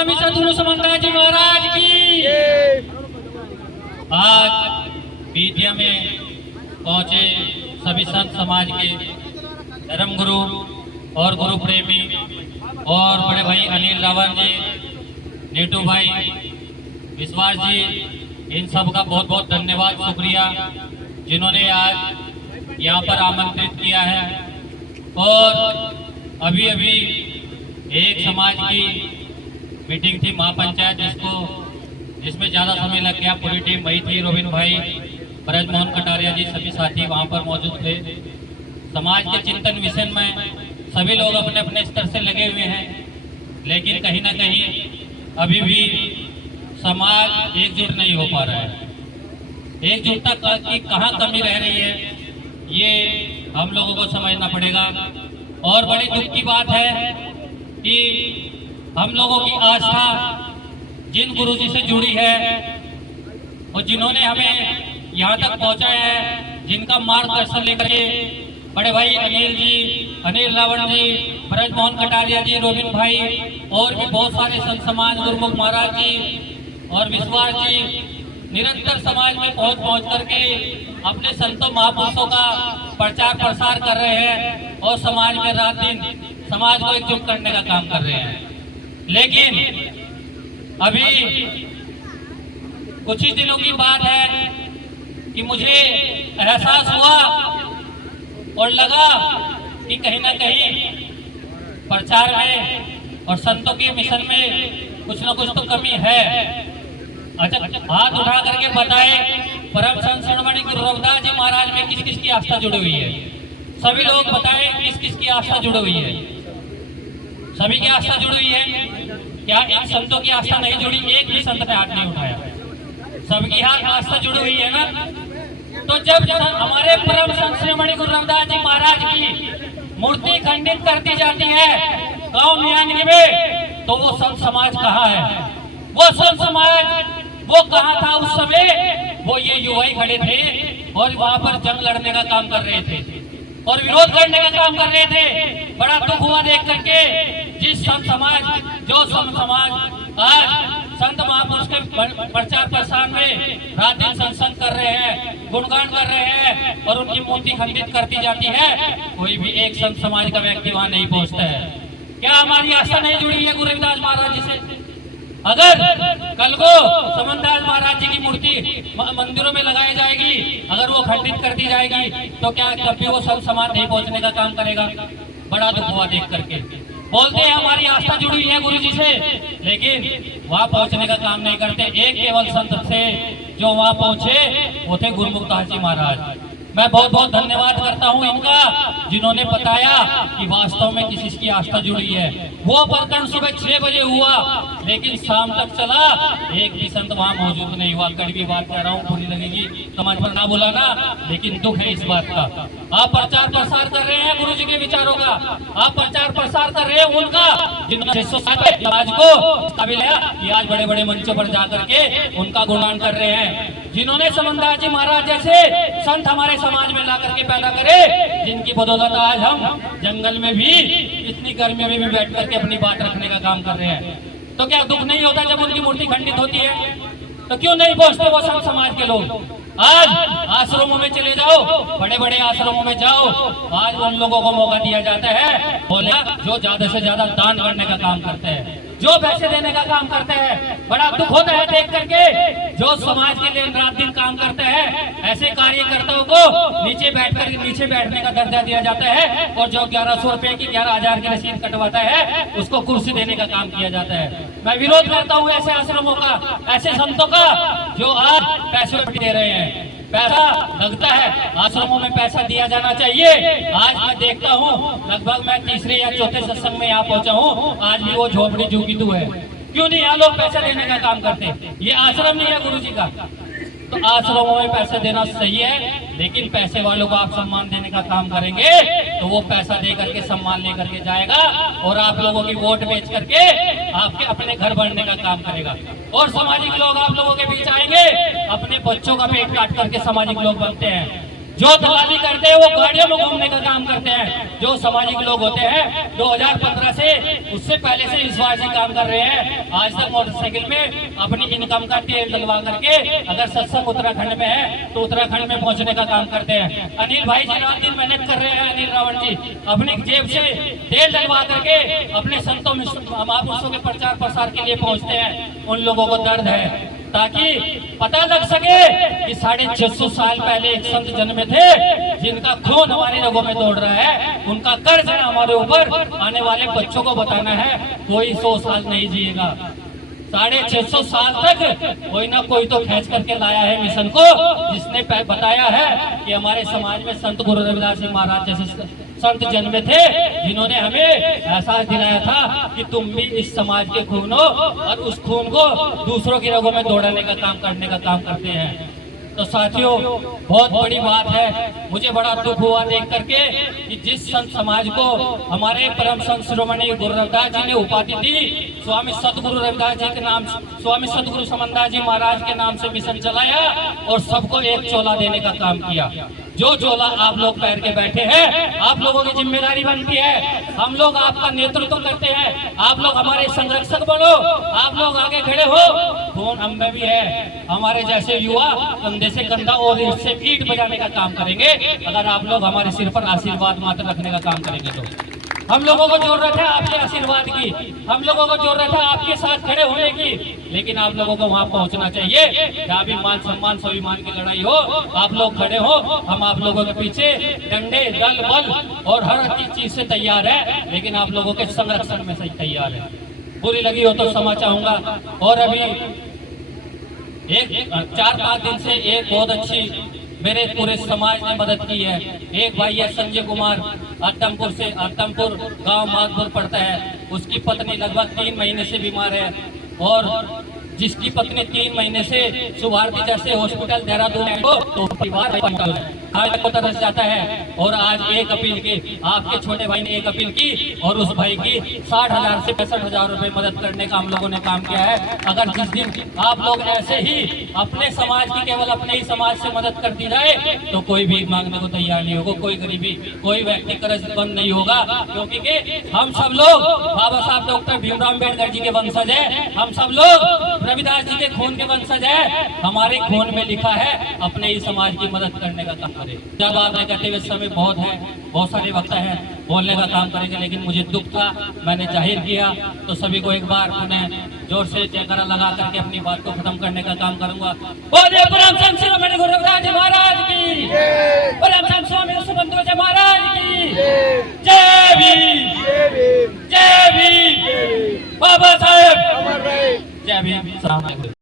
स्वामी सद्गुरु समन्ताजी महाराज की। आज बीजिया में पहुंचे सभी संत समाज के धर्म गुरु और गुरु प्रेमी और बड़े भाई अनिल रावण जी, नीटू भाई, विश्वास जी, इन सब का बहुत बहुत धन्यवाद, शुक्रिया जिन्होंने आज यहाँ पर आमंत्रित किया है। और अभी अभी एक समाज की मीटिंग थी महापंचायत, जिसमें ज़्यादा समय लग गया। पूरी टीम वही थी, रोबिन भाई, ब्रजमोहन कटारिया जी, सभी साथी वहाँ पर मौजूद थे। समाज के चिंतन मिशन में सभी लोग अपने अपने स्तर से लगे हुए हैं, लेकिन कहीं ना कहीं अभी भी समाज एकजुट नहीं हो पा रहा है। एकजुटता की कहाँ कमी रह रही है, ये हम लोगों को समझना पड़ेगा। और बड़ी दुख की बात है कि हम लोगों की आस्था जिन गुरुजी से जुड़ी है और जिन्होंने हमें यहाँ तक पहुँचाया है, जिनका मार्गदर्शन लेकर के बड़े भाई अनिल जी, अनिल रावण जी, ब्रजमोहन कटारिया जी, रोबिन भाई और भी बहुत सारे संत समाज, गुरुमुख महाराज जी और विश्वास जी निरंतर समाज में पहुँच करके अपने संतों महापुरुषों का प्रचार प्रसार कर रहे हैं और समाज में रात दिन समाज को एकजुट करने का काम कर रहे हैं। लेकिन अभी कुछ ही दिनों की बात है कि मुझे एहसास हुआ और लगा कि कहीं ना कहीं प्रचार में और संतों के मिशन में कुछ ना कुछ तो कमी है। अच्छा, हाथ उठा करके बताए, परम संत शिरोमणि गुरु रविदास जी महाराज में किस किस की आस्था जुड़ी हुई है? सभी लोग बताएं किस किस की आस्था जुड़ी हुई है? सभी की आस्था जुड़ी हुई है क्या? इन संतों की आस्था नहीं जुड़ी? एक भी संत ने हाथ नहीं उठाया। सबकी हाथ आस्था जुड़ी हुई है ना। तो जब हमारे परम संत शिरोमणि गुरु रविदास जी महाराज की मूर्ति खंडित कर दी जाती है गांव मियानगी में, तो वो संत समाज कहाँ है? वो संत समाज वो कहाँ था उस समय? वो ये युवा ही खड़े थे और वहां पर जंग लड़ने का काम कर रहे थे और विरोध करने का काम कर रहे थे। बड़ा दुख हुआ देख करके, जिस संत समाज, जो संत समाज आज संत महापुरुष के प्रचार प्रसार में रात दिन सत्संग कर रहे हैं, गुणगान कर रहे हैं और उनकी मूर्ति खंडित करती जाती है, कोई भी एक संत समाज का व्यक्ति वहां नहीं पहुंचता है। क्या हमारी आस्था नहीं जुड़ी है गुरु रविदास महाराज जी से? अगर कल को समनदास महाराज जी की मूर्ति मंदिरों में लगाई जाएगी, अगर वो खंडित कर दी जाएगी, तो क्या कभी वो संत समाज नहीं पहुंचने का काम करेगा? बड़ा दुख हुआ देख करके। बोलते हैं हमारी आस्था जुड़ी है गुरु जी से, लेकिन वहां पहुंचने का काम नहीं करते। एक केवल संत से जो वहां पहुंचे वो थे गुरुमुख दास जी महाराज। मैं बहुत बहुत धन्यवाद करता हूं इनका, जिन्होंने बताया कि वास्तव में किस की आस्था जुड़ी है। वो प्रकरण सुबह 6 बजे हुआ, लेकिन शाम तक चला, एक भी संत वहां मौजूद नहीं हुआ। कड़वी बात कह रहा हूँ, बुरी लगेगी समाज पर ना बुलाना, लेकिन दुख है इस बात का। आप प्रचार प्रसार कर रहे हैं गुरु जी के विचारों का, आप प्रचार प्रसार कर रहे हैं उनका, जिन्होंने आज को काबिल है कि आज बड़े बड़े मंचों पर जाकर के उनका गुणगान कर रहे हैं। जिन्होंने समनदास जी महाराज जैसे संत हमारे समाज में ला करके पैदा करे, जिनकी बदौलत आज हम जंगल में भी इतनी गर्मी में भी बैठ करके अपनी बात रखने का काम कर रहे हैं। तो क्या दुख नहीं होता जब उनकी मूर्ति खंडित होती है? तो क्यों नहीं पहुंचते वो संत समाज के लोग? आज आश्रमों में चले जाओ, बड़े बड़े आश्रमों में जाओ, आज उन लोगों को मौका दिया जाता है बोले जो ज्यादा से ज्यादा दान करने का काम करते हैं, जो पैसे देने का काम करते हैं। बड़ा दुख होता है देख करके, जो समाज के लिए रात दिन काम करते हैं, ऐसे कार्यकर्ताओं को नीचे बैठने का दर्जा दिया जाता है, और जो 1100 रुपए की 11,000 की रसीद कटवाता है उसको कुर्सी देने का काम किया जाता है। मैं विरोध करता हूँ ऐसे आश्रमों का, ऐसे संतों का जो आज पैसे दे रहे हैं। पैसा लगता है, आश्रमों में पैसा दिया जाना चाहिए। आज मैं देखता हूँ, लगभग मैं तीसरे या चौथे सत्संग में यहाँ पहुँचा हूँ, आज भी वो झोपड़ी झुकी तू है। क्यों नहीं यहाँ लोग पैसा देने का काम करते? ये आश्रम नहीं है गुरु जी का। तो आश्रमों में पैसे देना सही है, लेकिन पैसे वालों को आप सम्मान देने का काम करेंगे तो वो पैसा दे करके सम्मान लेकर के जाएगा और आप लोगों की वोट बेच करके आपके अपने घर बढ़ने का काम करेगा। और सामाजिक लोग आप लोगों के बीच आएंगे, अपने बच्चों का पेट काट करके सामाजिक लोग बनते हैं। जो दलाली करते हैं वो गाड़ियों में घूमने का काम करते हैं। जो सामाजिक लोग होते हैं 2015 से उससे पहले से विश्वासी काम कर रहे हैं। आज तक मोटरसाइकिल में अपनी इनकम का तेल डलवा करके अगर सत्संग उत्तराखंड में है तो उत्तराखंड में पहुंचने का काम करते हैं। अनिल भाई जी रात दिन मेहनत कर रहे हैं। अनिल रावण जी अपनी जेब से तेल डलवा करके अपने संतों महापुरुषों के प्रचार प्रसार के लिए पहुंचते हैं। उन लोगों को दर्द है ताकि पता लग सके कि 650 साल पहले एक संत जन्मे थे जिनका खून हमारे रगों में दौड़ रहा है। उनका कर्ज है हमारे ऊपर। आने वाले बच्चों को बताना है कोई 100 साल नहीं जिएगा। 650 साल तक कोई ना कोई तो खींच करके लाया है मिशन को, जिसने बताया है कि हमारे समाज में संत गुरु रविदास जी महाराज जैसे संत जन्मे थे जिन्होंने हमें एहसास दिलाया था कि तुम भी इस समाज के खून हो और उस खून को दूसरों की रगों में दौड़ाने का काम करने का काम करते हैं। तो साथियों बहुत बड़ी बात है। मुझे बड़ा दुख हुआ देख करके कि जिस संत समाज को हमारे परम संत शिरोमणि गुरु रविदास जी ने उपाधि दी, स्वामी सतगुरु रविदास जी के नाम, स्वामी सतगुरु समनदास जी महाराज के नाम से मिशन चलाया और सबको एक चोला देने का काम किया। जो चोला आप लोग पैर के बैठे हैं, आप लोगों की जिम्मेदारी बनती है। हम लोग आपका नेतृत्व करते हैं, आप लोग हमारे संरक्षक बनो, आप लोग आगे खड़े हो। खून हम में भी है। हमारे जैसे युवा कंधे से कंधा और इससे ईंट बजाने का काम करेंगे अगर आप लोग हमारे सिर पर आशीर्वाद मात्र रखने का काम करेंगे। तो हम लोगों को जरूरत है आपके आशीर्वाद की, हम लोगों को जरूरत है आपके साथ खड़े होने की। लेकिन आप लोगों को वहां पहुंचना चाहिए जहाँ भी मान सम्मान स्वाभिमान की लड़ाई हो, आप लोग खड़े हो। हम आप लोगों के पीछे डंडे दल बल और हर चीज से तैयार है, लेकिन आप लोगों के संरक्षण में से तैयार है। बुरी लगी हो तो क्षमा चाहूंगा। और अभी 4-5 दिन से एक बहुत अच्छी मेरे पूरे समाज ने मदद की है। एक भाई है संजय कुमार, आदमपुर से, आदमपुर गांव माधपुर पड़ता है। उसकी पत्नी लगभग 3 महीने से बीमार है और जिसकी पत्नी 3 महीने से सुभारती जैसे हॉस्पिटल देहरादून है तो परिवार तरस जाता है। और आज एक अपील की, आपके छोटे भाई ने एक अपील की और उस भाई की 60,000 से 65,000 रुपए मदद करने का हम लोगों ने काम किया है। अगर जिस दिन आप लोग ऐसे ही अपने समाज की, केवल अपने ही समाज से मदद करती जाए तो कोई भी मांगने को तैयार नहीं होगा, कोई गरीबी, कोई व्यक्ति कर्जबंद नहीं होगा। क्योंकि हम सब लोग बाबा साहब डॉक्टर भीमराव अम्बेडकर जी के वंशज है, हम सब लोग रविदास जी के खून के वंशज है। हमारे खून में लिखा है अपने ही समाज की मदद करने का काम करें। जब आपने कहते हुए समय बहुत है, बहुत सारे वक्त है, बोलने का काम करेंगे, लेकिन मुझे दुख था, मैंने जाहिर किया। तो सभी को एक बार उन्हें जोर से जयकारा लगा करके अपनी बात को खत्म करने का काम करूंगा। बोले परम संत शिरोमणि गुरु रविदास जी महाराज की, परम संत स्वामी सुबंधु जी महाराज की जय भीम, जय भीम, बाबा साहेब जय भीम।